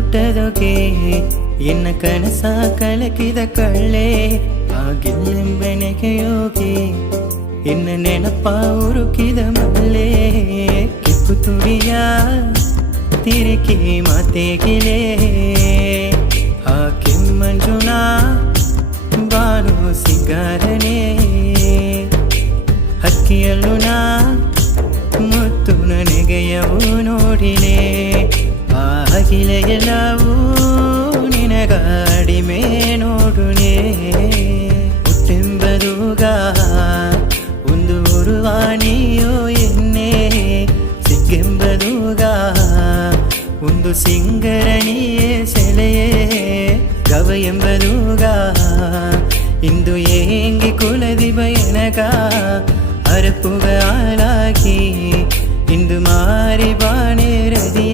ಊಟದೊಗೆ ಎನ್ನ ಕನಸ ಕಲಕಿದ ಕಳ್ಳೆ ಆಗಿಲ್ಲೆಂಬೆನೆಗೆ ಹೋಗಿ ಎನ್ನ ನೆನಪ ಉರುಕಿದ ಮಲ್ಲೆ ಕಿಪ್ಪು ತುಡಿಯ ತಿರುಗಿ ಮಾತೆಗಿಲೆ ಆ ಕೆಮ್ಮಂಜುನ ಬಾನು ಸಿಂಗಾರನೆ ಹಕ್ಕಿಯಲ್ಲೂ ನಾ ಮುತ್ತು ನನಗೆಯವು ನೋಡಿಲೆ ಆಗಿಲೆ ಎಲ್ಲವೂ ನಿನಗಾಡಿಮೆ ನೋಡುನೆ ಹುಟ್ಟೆಂಬುದುಗ ಒಂದು ಉರುವಾಣಿಯೋ ಎನ್ನೆ ಸಿಗ್ಗೆಂಬುದುಗ ಒಂದು ಸಿಂಗರಣಿಯೇ ಸೆಲೆಯೇ ಗವ ಎಂಬುದುಗ ಇಂದು ಏಂಗಿ ಕುಲದಿ ಬಯನಗ ಅರಪುಗ ಆಲಾಗಿ ಇಂದು ಮಾರಿ ಬಾಣೆ ರದಿ